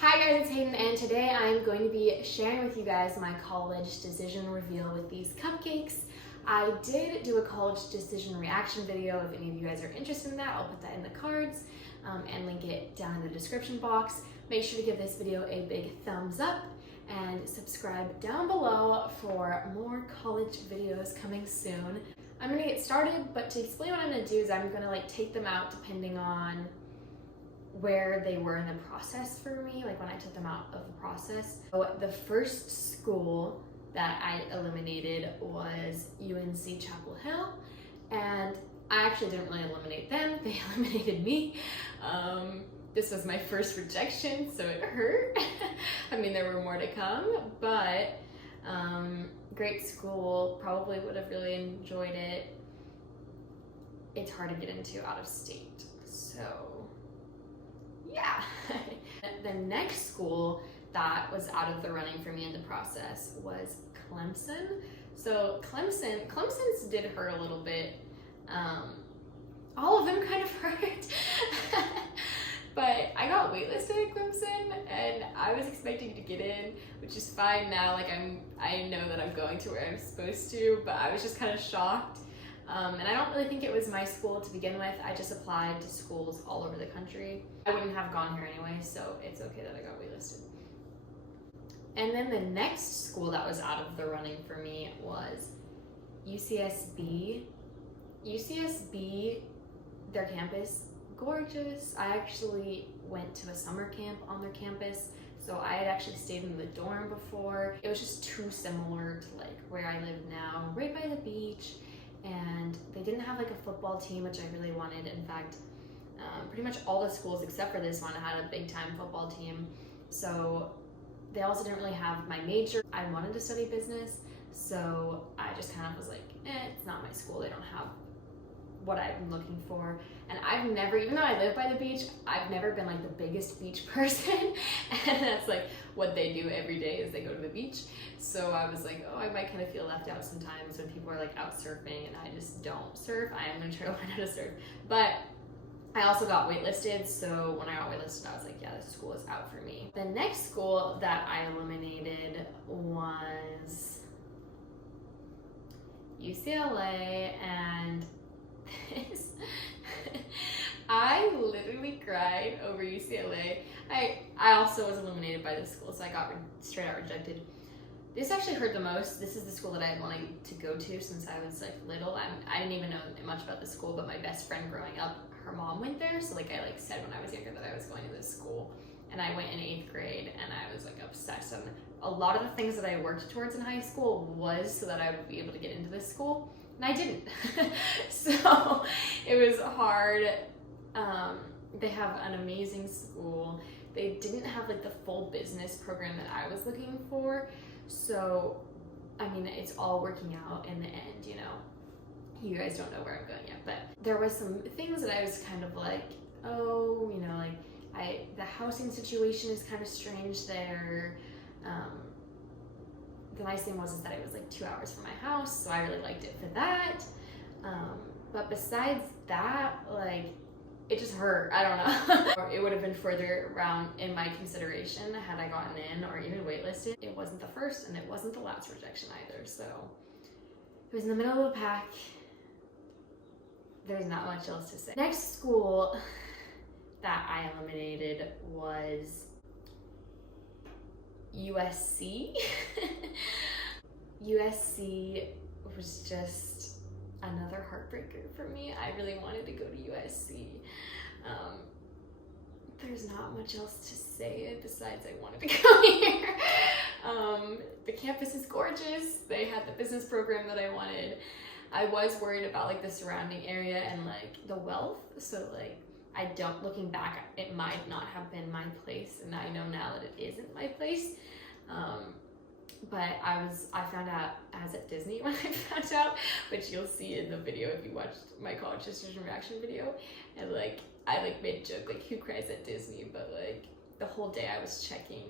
Hi guys, it's Hayden, and today I'm going to be sharing with you guys my college decision reveal with these cupcakes. I did do a college decision reaction video. If any of you guys are interested in that, I'll put that in the cards and link it down in the description box. Make sure to give this video a big thumbs up and subscribe down below for more college videos coming soon. I'm gonna get started, but to explain what I'm gonna do is I'm gonna take them out depending on where they were in the process for me, like when I took them out of the process. So the first school that I eliminated was UNC Chapel Hill, and I actually didn't really eliminate them, they eliminated me. This was my first rejection, so it hurt. I mean, there were more to come, but great school, probably would have really enjoyed it. It's hard to get into out of state, so yeah. The next school that was out of the running for me in the process was Clemson. So Clemson's did hurt a little bit. All of them kind of hurt. But I got waitlisted at Clemson and I was expecting to get in, which is fine now. I know that I'm going to where I'm supposed to, but I was just kind of shocked. And I don't really think it was my school to begin with. I just applied to schools all over the country. I wouldn't have gone here anyway, so it's okay that I got waitlisted. And then the next school that was out of the running for me was UCSB. UCSB, their campus, gorgeous. I actually went to a summer camp on their campus, so I had actually stayed in the dorm before. It was just too similar to where I live now, right by the beach. And they didn't have a football team, which I really wanted. In fact, pretty much all the schools except for this one had a big time football team. So they also didn't really have my major. I wanted to study business, so I just kind of was like, it's not my school. They don't have what I'm looking for. And I've never, even though I live by the beach, I've never been the biggest beach person. And that's what they do every day is they go to the beach. So I was like, oh, I might kind of feel left out sometimes when people are out surfing and I just don't surf. I am gonna try to learn how to surf. But I also got waitlisted, so when I got waitlisted, I was like, yeah, this school is out for me. The next school that I eliminated was UCLA, and this, I literally cried over UCLA. I also was eliminated by this school, so I got straight out rejected. This actually hurt the most. This is the school that I had wanted to go to since I was little. I didn't even know much about the school, but my best friend growing up, her mom went there. So I said when I was younger that I was going to this school, and I went in 8th grade and I was obsessed. And a lot of the things that I worked towards in high school was so that I would be able to get into this school, and I didn't. So it was hard. They have an amazing school. They didn't have the full business program that I was looking for. So, I mean, it's all working out in the end, you know. You guys don't know where I'm going yet, but there was some things that I was kind of oh, you know, the housing situation is kind of strange there. The nice thing was that it was 2 hours from my house, so I really liked it for that. But besides that, it just hurt. I don't know. It would have been further around in my consideration had I gotten in or even waitlisted. It wasn't the first and it wasn't the last rejection either, so it was in the middle of the pack. There's not much else to say. Next school that I eliminated was USC. USC was just another heartbreaker for me. I really wanted to go to USC. There's not much else to say besides I wanted to go here. The campus is gorgeous. They had the business program that I wanted. I was worried about the surrounding area and the wealth. So looking back, it might not have been my place, and I know now that it isn't my place. But I found out I was at Disney when I found out, which you'll see in the video if you watched my college decision reaction video. And I made a joke who cries at Disney, but the whole day I was checking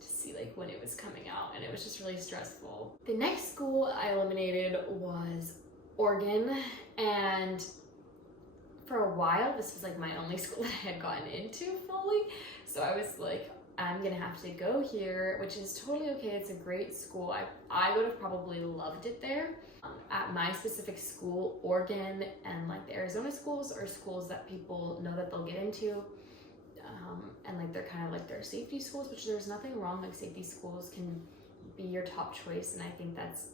to see when it was coming out, and it was just really stressful. The next school I eliminated was Oregon, and for a while, this was like my only school that I had gotten into fully. So I was like I'm gonna have to go here, which is totally okay. It's a great school. I would have probably loved it there. At my specific school, Oregon and like the Arizona schools are schools that people know that they'll get into. And like they're kind of like their safety schools, which there's nothing wrong. Like safety schools can be your top choice, and I think that's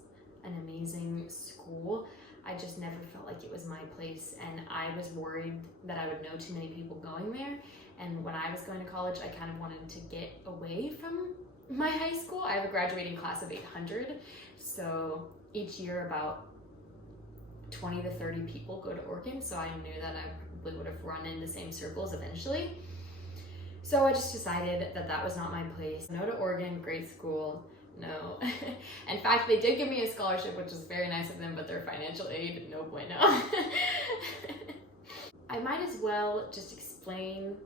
an amazing school. I just never felt like it was my place, and I was worried that I would know too many people going there. And when I was going to college, I kind of wanted to get away from my high school. I have a graduating class of 800, so each year about 20 to 30 people go to Oregon, so I knew that I probably would have run in the same circles eventually. So I just decided that that was not my place. No to Oregon, great school, no. In fact, they did give me a scholarship, which was very nice of them, but their financial aid, no bueno. I might as well just explain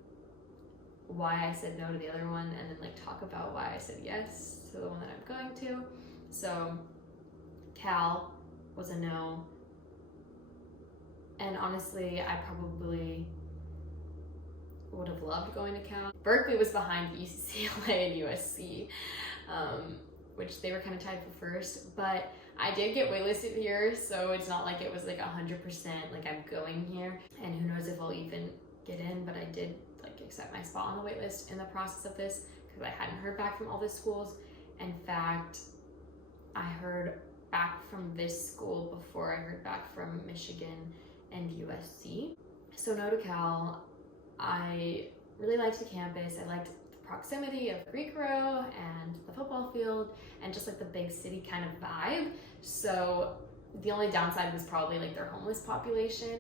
why I said no to the other one, and then like talk about why I said yes to the one that I'm going to. So Cal was a no, and honestly I probably would have loved going to Cal. Berkeley was behind UCLA and USC, which they were kind of tied for first, but I did get waitlisted here, so it's not like it was like 100% like I'm going here, and who knows if I'll even get in, but I did like accept my spot on the wait list in the process of this because I hadn't heard back from all the schools. In fact, I heard back from this school before I heard back from Michigan and USC. So no to Cal. I really liked the campus. I liked the proximity of Greek Row and the football field and just like the big city kind of vibe. So the only downside was probably like their homeless population.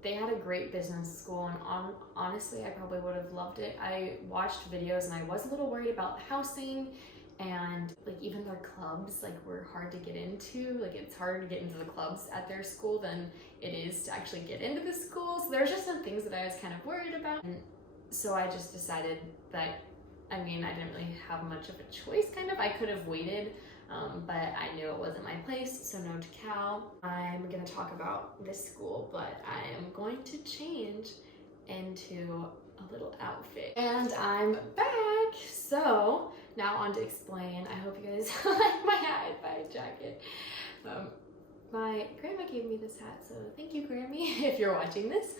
They had a great business school, and honestly, I probably would have loved it. I watched videos and I was a little worried about housing, and like even their clubs like were hard to get into. Like it's harder to get into the clubs at their school than it is to actually get into the school. So there's just some things that I was kind of worried about. And so I just decided that, I mean, I didn't really have much of a choice kind of. I could have waited, but I knew it wasn't my place, so no to Cal. I'm gonna talk about this school, but I am going to change into a little outfit. And I'm back! So, now on to explain. I hope you guys like my hat and my jacket. My grandma gave me this hat, so thank you, Grammy, if you're watching this.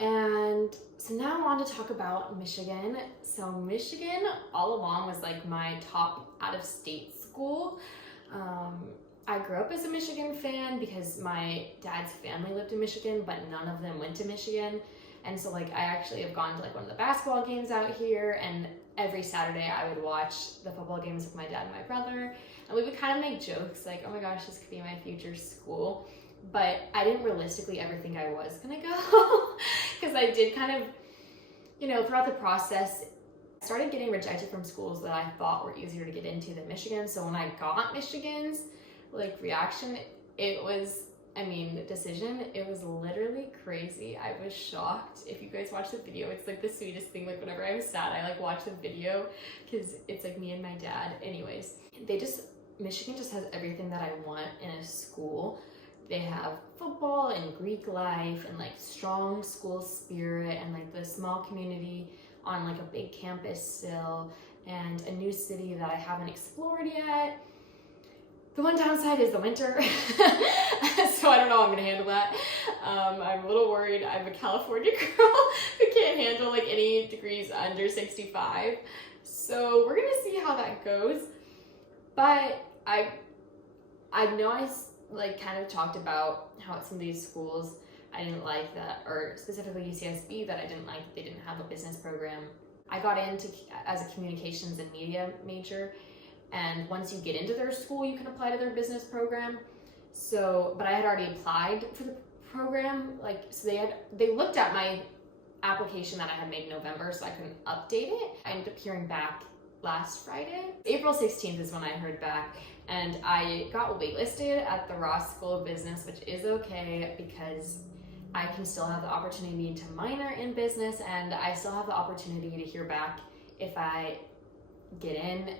And so now on to talk about Michigan. So Michigan all along was like my top out-of-state school. I grew up as a Michigan fan because my dad's family lived in Michigan, but none of them went to Michigan. And so like I actually have gone to like one of the basketball games out here, and every Saturday I would watch the football games with my dad and my brother, and we would kind of make jokes like, oh my gosh, this could be my future school. But I didn't realistically ever think I was gonna go because I did kind of, you know, throughout the process, I started getting rejected from schools that I thought were easier to get into than Michigan. So when I got Michigan's like reaction, it was, I mean, the decision, it was literally crazy. I was shocked. If you guys watch the video, it's like the sweetest thing. Like whenever I was sad, I like watch the video because it's like me and my dad. Anyways, Michigan just has everything that I want in a school. They have football and Greek life and like strong school spirit and like the small community on like a big campus still, and a new city that I haven't explored yet. The one downside is the winter, so I don't know how I'm gonna handle that. I'm a little worried. I'm a California girl who can't handle like any degrees under 65. So we're gonna see how that goes. But I know I like kind of talked about how at some of these schools I didn't like that, or specifically UCSB, that I didn't like that they didn't have a business program. I got into as a communications and media major, and once you get into their school, you can apply to their business program. So, but I had already applied for the program, like, so they looked at my application that I had made in November, so I couldn't update it. I ended up hearing back last Friday. April 16th is when I heard back, and I got waitlisted at the Ross School of Business, which is okay because I can still have the opportunity to minor in business, and I still have the opportunity to hear back if I get in.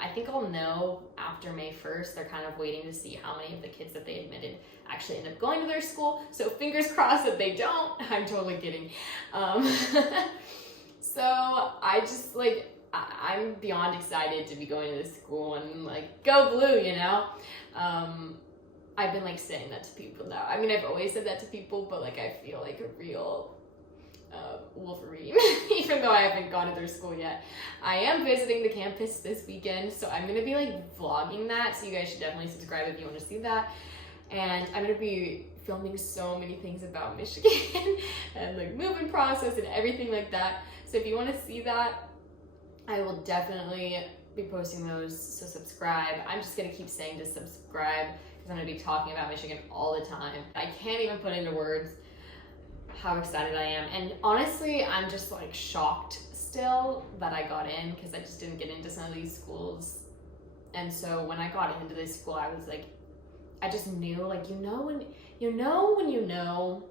I think I'll know after May 1st. They're kind of waiting to see how many of the kids that they admitted actually end up going to their school. So fingers crossed that they don't. I'm totally kidding. So I just like, I'm beyond excited to be going to this school and like, go blue, you know? I've been like saying that to people now. I mean, I've always said that to people, but like I feel like a real Wolverine, even though I haven't gone to their school yet. I am visiting the campus this weekend, so I'm gonna be like vlogging that, so you guys should definitely subscribe if you want to see that. And I'm gonna be filming so many things about Michigan and like moving process and everything like that. So if you want to see that, I will definitely be posting those, so subscribe. I'm just gonna keep saying to subscribe because I'm gonna be talking about Michigan all the time. I can't even put into words how excited I am. And honestly, I'm just like shocked still that I got in, because I just didn't get into some of these schools. And so when I got into this school, I was like, I just knew, like, you know when you know,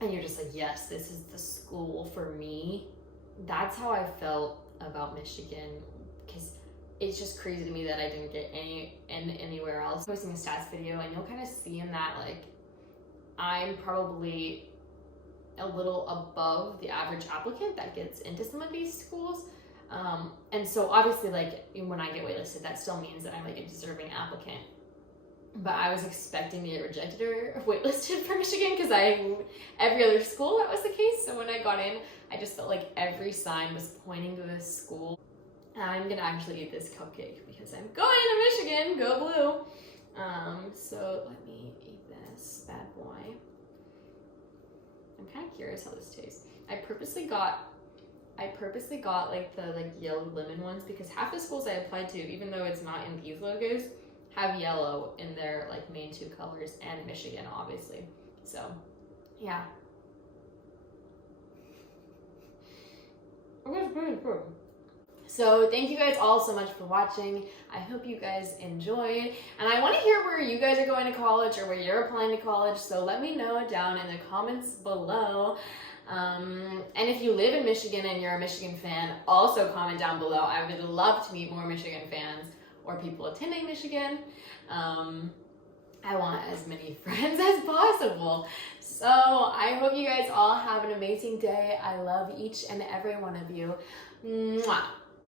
and you're just like, yes, this is the school for me. That's how I felt about Michigan, because it's just crazy to me that I didn't get anywhere else. Posting a stats video, and you'll kind of see in that, like, I'm probably a little above the average applicant that gets into some of these schools. And so obviously, like, when I get waitlisted, that still means that I'm like a deserving applicant. But I was expecting to get rejected or waitlisted for Michigan, because every other school that was the case. So when I got in, I just felt like every sign was pointing to this school. And I'm gonna actually eat this cupcake because I'm going to Michigan, go blue. So let me eat this bad boy. I'm kind of curious how this tastes. I purposely got like the yellow lemon ones, because half the schools I applied to, even though it's not in these logos, have yellow in their like main two colors, and Michigan obviously. So yeah. It was really good. So thank you guys all so much for watching. I hope you guys enjoyed. And I want to hear where you guys are going to college or where you're applying to college. So let me know down in the comments below. And if you live in Michigan and you're a Michigan fan, also comment down below. I would love to meet more Michigan fans or people attending Michigan. I want as many friends as possible. So I hope you guys all have an amazing day. I love each and every one of you. Mwah.